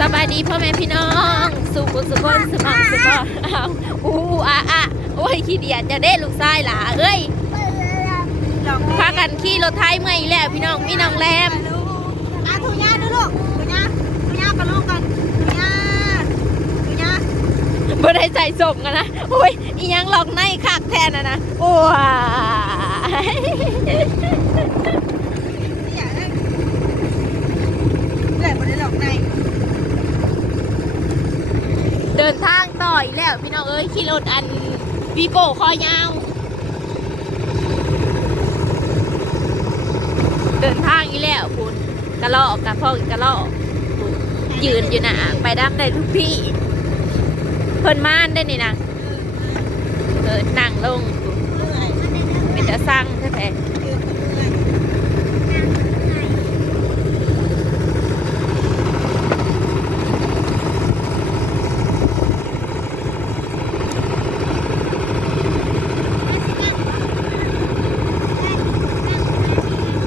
สบายดีพ่อแม่พี่น้อง สุขุสุขนสมองสุขอ้าวอู้อะอะโอ้ยขี้เดียดจะได้ลูกชายหล่ะเอ้ยพากันขี่รถไทยเมื่อยแล้วพี่น้องมีน้องแรมอะถูย่าดูลูกถูย่าถูย่ากับลูกกันถูย่าถูย่าบ่ได้ใส่ส่งกันนะโอ้ยอียังหลอกในคักแทนนะนะโอ้ย นี่อยากได้เลยบ่ได้หลอกใน เดินทางต่ออีกแล้ว พี่น้องเอ้ยขี่รถอันวีโก้คอยาว เดินทางอีกแล้วคุณกระลอกกระพอกกระลอกยืนอยู่นะไปดับได้ทุกพี่ เพิ่นม่านได้นี่นะเออนั่งลงเมื่อยเป็นตะสั่งแท้เมื่อย ๆ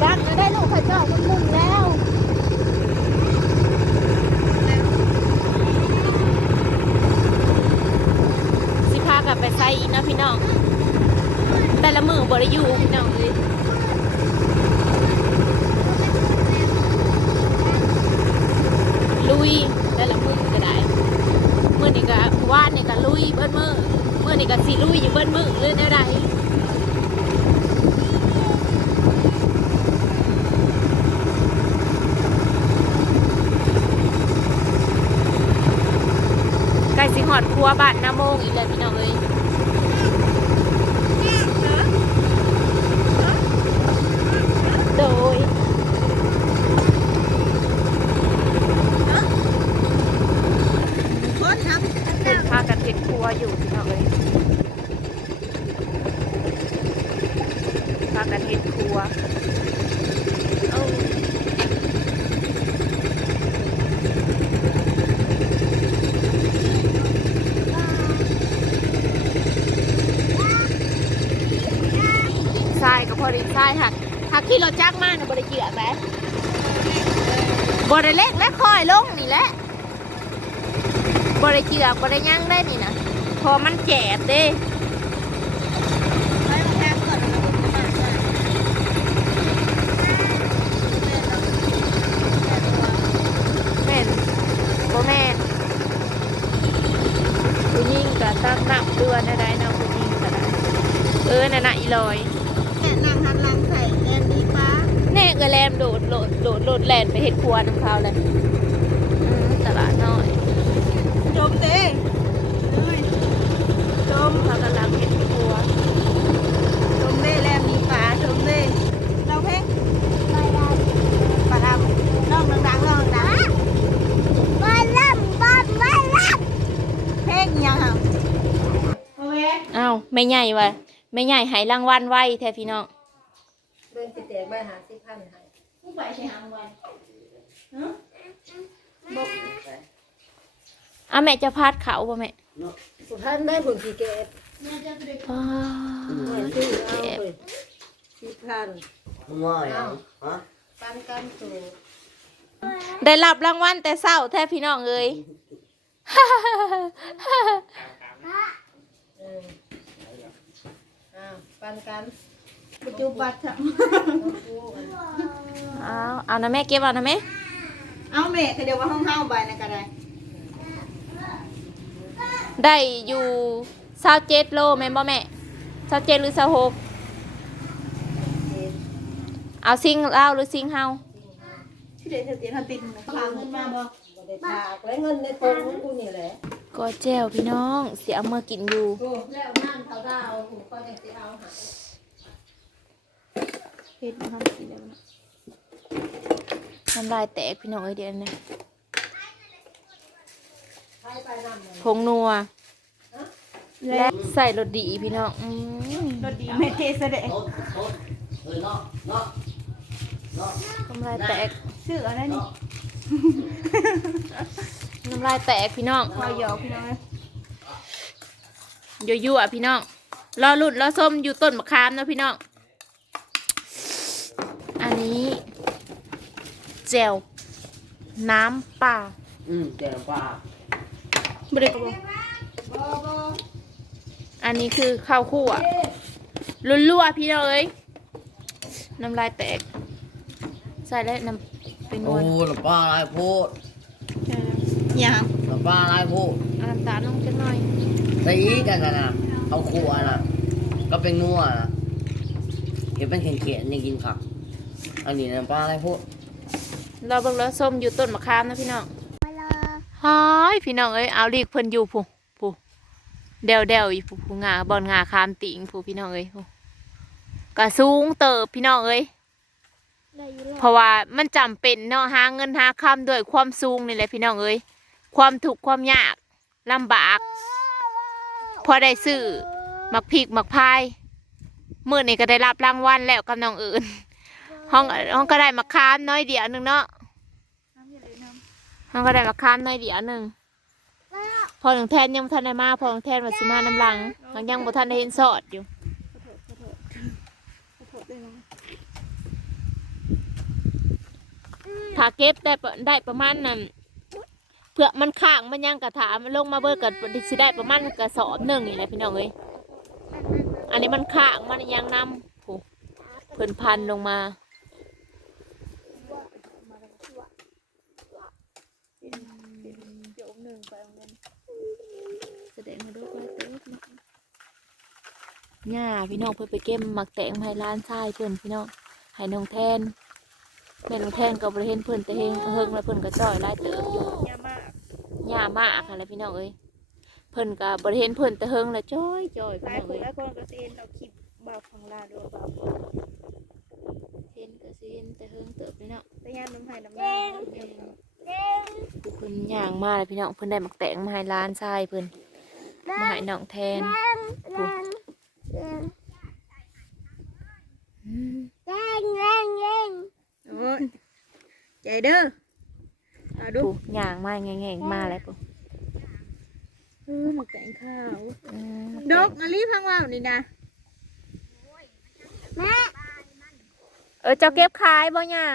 ดังก็ได้ลูกข้าเจ้ามันมุ่งแล้ว สิพากลับไปใส่อีกนะพี่น้อง แต่ละมือบริยูพี่น้องเลย ได้แต่ละมือก็ได้เมื่อนี่ก็วาดนี่ก็ลุยเบิ้ลมือเมื่อนี่ก็สีลุยอยู่เบิ้ลมือเรื่องใดใกล้สิหอดครัวบ้านนาโมงอีกเลยพี่น้องเลย โดย โอ๊ตครับ เป็นพากันเห็ดครัวอยู่พี่น้องเลยพากันเห็ดครัวเอ้าทราย ก็พอดีทรายหักหักขี่รถจักรมากนะบริเกียวไหมบริเล็กและคอยลงนี่แหละบริเกียร์บริย่งได้นี่นะพอมันแจบเด้ ไปมาแทงก่อนแล้วก็มาใส่ แม่นบ่แม่นผู้หญิงก็ตั้งนับเดือนได้เนาะผู้หญิงก็ได้เออน่ะน่ะอีลอย แม่นั่งหันหลังใส่แอนดีป้า แน่ก็แลมโดดโดดโดดโดดแลนไป เฮ็ดครัวน้ำเขาเลยอืมตลาดน้อยจมเด้เลยจมเขากำลังเฮ็ดครัวจมเด้แลมมีป้าจมเด้เราเพ่งปลาดำน้องดังๆน้องดังปลาดำปลาปลาดำเพ่งยังอะโอเคอ้าวไม่ใหญ่ว่ะไม่ใหญ่ใหายรางวัลไว้แท้พี่น้องเบิ่งสิแตกใบหาสิพันให้ผู้ไปใช้รางวัล บ่อะแม่จะพาดเขาบ่แม่สุพันได้ผลสิเก็บป้าซื้อเก็บสิพันง่ายอะฮะปันกันสู่ได้รับรางวัลแต่เศร้าแท้พี่น้องเอ้ยเอออ้าวปันกันปัจจุบันทเอาเอานะแม่เก็บเอานะแม่ำ เอาแม่คือเดี๋ยวว่าห้องเฮาใบนะก็ได้ได้อยู่เศร้าเจ็ดโลแม่นบ่แม่เศร้าเจ็ดหรือเศร้าหกเอาซิงเล่าหรือซิงเฮาที่เดี๋ยวจะเตียนทันติดนะพาเงินมาบ่บ่ได้ฝากและเงินในตนของกูนี่แหละก็แจ้วพี่น้องเสียเอามื่อกินอยู่โอ้แล้วนั่นเขาดาวหูก็จะสิเอาหา เฮ็ดมาทำกินแล้วนะ น้ำลายแตกพี่น้องเอ้ยเดี๋ยวนี้ไปไปนำเลยผงนัว และใส่รสดีพี่น้องอืมรถดีไม่เทเสด็จโต๊ะโต๊ะเออเนาะเนาะเนาะน้ำลายแตกชื่ออะไรนี่น้ำลายแตกพี่น้องคอยหยอกพี่น้องยั่วๆพี่น้องรอลุ่นรอส้มอยู่ต้นมะขามนะพี่น้อง อันนี้ แจ่วน้ำปลาอืมแต่ปลาบริกอันนี้คือข้าวคั่วลุ่วๆพี่น้องเอ้ยน้ำลายแตก ใส่แล้วน้ำเป็นนโอ้วลน้ำปลาอะไรพูดยางน้ำปลาอะไรพูดเอาน้ำตาลลงจังหน่อยใส่อีกกันนะนะเอาขวนะก็เป็นนัวนะเห็นเป็นเขียนๆนี่กินผักอันนี้น้ำปลาอะไรพูด เราเบิ่งแล้วส้มอยู่ต้นมะขามนะพี่น้องฮายพี่น้องเอ้ยเอาลีกเพิ่นอยู่ผู้ผู้เดวเดวๆอยู่ผู้ผู้งาบอนงาคามติงผู้พี่น้องเอ้ยผู้กะสูงเติบพี่น้องเอ้ยเพราะว่ามันจำเป็นเนาะหาเงินหาคำด้วยความสูงนี่แหละพี่น้องเอ้ยความทุกข์ความยากลำบาก พอได้ซื้อมักพริกมักพายมื่อนี้ก็ได้รับรางวัลแล้วกับน้องอื่น ห้องห้องก็ได้มาค้ามน้อยเดียวหนึ่งเนาะห้องก็ได้มาค้ามน้อยเดียวหนึ่งพอหนึ่งแทนยังบ่ทันได้มาพอหนึ่งแทนมาสิมาน้ำหลังมันยังบ่ทันได้เห็นสอดอยู่ถ้าเก็บได้ปะได้ประมาณนั้นเพื่อมันข้างมันยังกระถามันลงมาเบิกกับสิได้ประมาณกระสอบหนึ่งนี่แหละพี่น้องเอ้ยอันนี้มันข้างมันยังนำโอ้เพิ่นพันลงมา แสดงมาด้วยว่าเต๊ะย่าพี่น้องเพิ่นไปเก็บหมักแตงมาให้ร้านชายเพิ่นพี่น้องให้น้องแทนแม่น้องแทนก็บ่ได้เห็นเพิ่นแต่เฮงเฮิงแล้วเพิ่นก็จ่อยหลายเติบอยู่ยามากย่ามากค่ะแล้วพี่น้องเอ้ยเพิ่นก็บ่ได้เห็นเพิ่นแต่เฮิงแล้วจ้อยจ้อยหพี่ลายน้องคนเอ้ย หลายคนก็สิเห็นเราคลิปบ่าวฟังลาวด้วยบ่าวเห็นก็สิเห็นแต่เฮิงเติบพี่น้องแต่ยามน้ำไห้น้ำลายผู้ เพิ่นย่างมาแล้วพี่น้องเพิ่นได้หมักแตงมาให้ร้านชายเพิ่นมาให้น้องแทนผู้อืมโอ้ยใจเด้อเอาดูผู้ย่างมาแง่ๆมาแล้วผู้เออหมกแกงข้าวอืมดกมารีพังว่าวนี่นะเออเจ้าเก็บขายบ่ย่า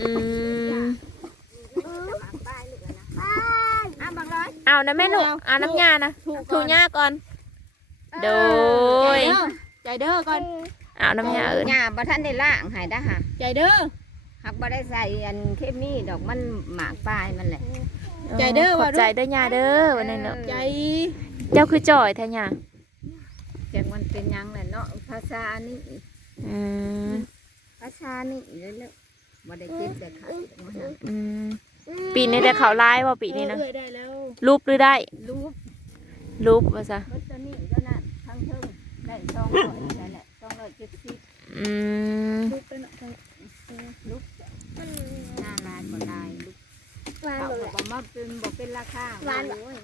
อืมอ้าบางร้อยเอานะแม่หนูเอาน้ำยานะถูยาก่อน โดย ใจเด้อก่อนเอาน้ำยาเอิญหญ้าบ่ทันได้ล่างให้ได้อค่ะใจเด้อ หักบ่ได้ใส่อันเคมีดอกมันหมากปลายมันแหละใจเด้อขอว่าบด้วยใจเด้อยาเด้อวันนั้นเนอะใจ เจ้าคือจ่อยแท้ยาจักมันเป็นหยังแหละเนาะภาษานี่อืมภาษานี่เลยแล้ว บ่ได้เก็บแต่ขาดมาหาอืมปีนี้ได้เขาวร้ายว่าปีนี้นะเออได้แล้วรูปหรือได้รูปรูปว่าซะรถตัวนี้ก็นั่นทั้งเทิงได้สองร้อยนั่นแหละสองร้อยเจ็ดสิบอืมลูกเป็นอะไรลูกหน้าลายบ่ได้ลูกเขาก็บ่มาเป็นบ่เป็นราคาโอ้ย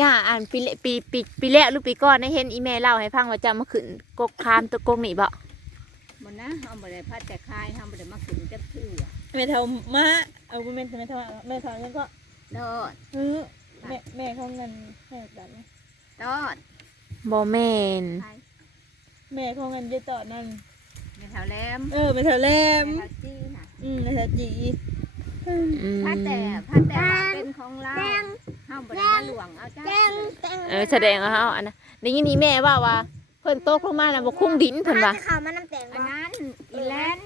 ย่าอ่านปีเลปีปีปีแรกหรือปีก่อนได้เห็นอีเมลเล่าให้ฟังว่าจะมาขึ้นกกคามตัวกกนี่บ่ บ่นะเฮาบ่ได้พัดแต่คายเฮาบ่ได้มาขึ้นจักเทื่อแม่เท่ามาเอาแม่แม่เท่าแม่เท่านั้นก็ดอดเออแม่แม่เขาเงินให้แบบนี้ดอดบ่แม่นแม่เขาเงินเยอะต่อนั่นแม่เท่าแหลมเออแม่เท่าแลแม่มเท่าจี้น่ะอืมแม่เท่าจีอืมพัดแต่พัดแต่ว่าเป็นของเราห้ามบริมาหลวงเอาจ้าเออแสดงว่าเฮาอันนะได้ยินอีแม่ว่าว่าเพิ่นตกลงมาน่ะบ่คุ้งดินเพิ่นว่าข่าวมันน้ำแตงอับ่นนั้นอีแลน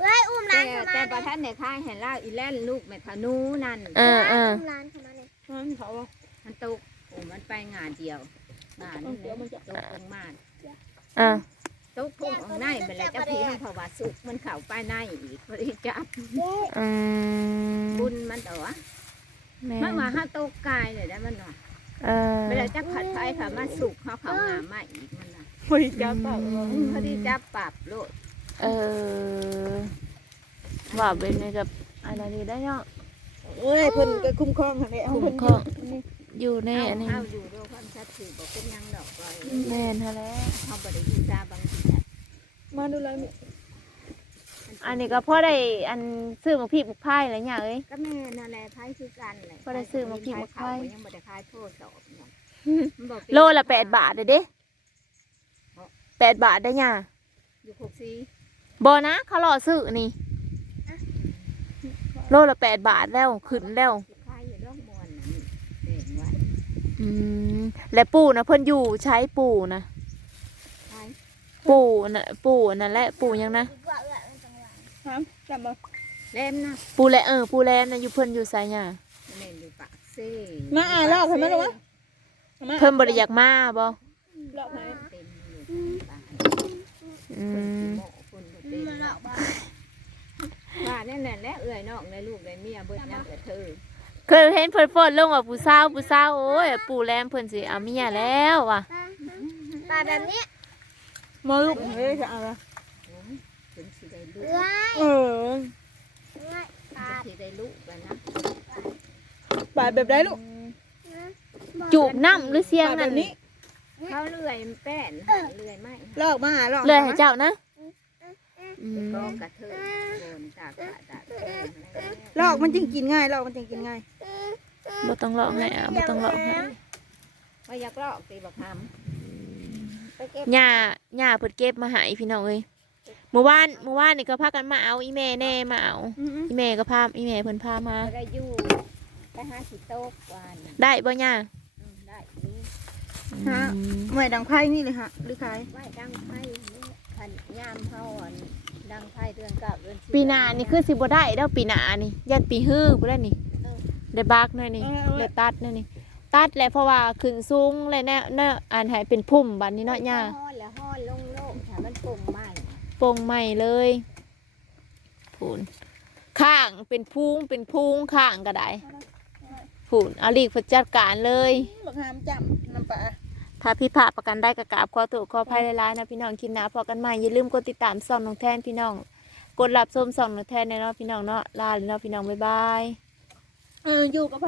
เอ้ยอุ้มแต่ร้านเข้าแต่มาประท่านในค่ายเห็นล่าอีแลนลูกแม่ธนูนั่นเออเอออุ้มร้านเข้ามาเลยมันเขาว่ามันตกโอ้มันไปงานเดียวงานนี่เลยตกลงมาอ่าตกพุ่งออกในไปแล้วเจ้าพี่ทั้งภาวะสุกมันเข่าไปในอีกพอดีจับอืมบุญมันต่อแม่มันมาห้าตกกายเลยได้มันว่าเออ เวลาจะผัดไฟค่ะมาสุกเขาเขางามมาอีกมัน นะบริจาคเปล่าพอดีจับปรับโลดเออว่าเป็นไงกับอะไรนี่ได้เนาะเอ้ยเพิ่นก็คุ้มครองหั่นแหละเอาเพิ่นคุ้มครองอยู่ในเอาอันนี้เอาอยู่ด้วยความชัดถือบอกเป็นหยังดอกไว้แม่นฮะแล้วเขาบริจาบางทีมาดูแลอันนี้ก็พ่อได้อันซื้อมาพี่บุกไพ่อะไรอย่างเอ้ยก็แม่นั่นแหละไพ่คือกันเลยบ่ได้ซื้อมากินมาเขาขายยังบ่ได้ขายโทษสอบเนาะมันบอกโลละแปดบาทเด้เด้ แปดบาทได้ย่าอยู่หกซีบอนะเขาหล่อซื้อนี่ โลละแปดบาทแล้วขึ้นแล้วสิขายอยู่ร่องมวนน่ะนี่เองไว้อืมและปู่นะเพิ่นอยู่ใช้ปู่นะขายปู่น่ะปู่นั่นแหละปู่ยังนะครับจับบ่เล่มนะปู่แลเออปู่แลนะอยู่เพิ่นอยู่ไสหยังเล่นอยู่ปากเซ่มาอ่านรอบให้มันรู้วะมาเพิ่นบ่ได้อยากมาบ่รอบให้เต็มอยู่ปาก อืมโมคนบ่เป็นว่านั่นแหละและเอื้อยนอกในลูกในเมียเบิดยังแต่เธอเคยเห็นเพิ่นโพสต์ลงว่าผู้สาวผู้สาวโอ้ยปู่แลมเพิ่นสิเอาเมียแล้วว่ะปลาแบบนี้มาลูกเฮ้ยจะเอาละถึงสิได้ลูกเออสิได้ลูกกันนะปลาแบบไรลูกจูบน้ำหรือเสียงปลาแบนั่นบนี้ เขาเลื่อยแป้นเลื่อยไม้ลอกมาหาลอกเลยให้เจ้านะอืมก็กระเทยโดนตากะตากแป้งลอกมันจึงกินง่ายลอกมันจึงกินง่ายบ่ต้องร้องให้อะบ่ต้องร้องให้ว่าอยากลอกตีบักคำไปเก็บย่าย่าเพิ่นเก็บมาให้พี่น้องเอ้ยเมื่อวานเมื่อวานนี่ก็พากันมาเอาอีแม่แน่มาเอาอีแม่ก็พาอีแม่เพิ่นพามาไปได้อยู่ไปหาสิโต๊ะวานน่ะได้บ่ย่าอืมได้นี่ ฮะอืมเมื่อยดังไพ่นี่เลยฮะหรือขายไหว้ดังไฟนี่พันยามเฮาอันดังไฟเดือนเก้าเดือนสิบปีหน้านี่คือสิบ่ได้แล้วปีหน้านี่ยัดปีฮื้อบ่ได้นี่ได้บากหน่อยนี่ได้ตัดหน่อยนี่ตัดแล้วเพราะว่าขึ้นสูงเลยแน่แน่อันให้เป็นพุ่มบัดนี้เนาะย่าฮ้อนแล้วฮ้อนลงโลกถ้ามันปุ่มใหม่โปร่งใหม่เลยพูนข้างเป็นพุงเป็นพุงข้างก็ได้พูนเอาลีกผู้จัดการเลยบักหามจำน้ำปลา ถ้าพี่พะประกันได้กระกาบขอตุกขออภัยหลายๆนะพี่น้องคิดนะพอกันใหม่อย่าลืมกดติดตามส่องน้องแทนพี่น้อง กดรับชมส่องน้องแทนในเนาะพี่น้องเนาะลาเลยเนาะพี่น้องบ๊ายบายเอออยู่กับ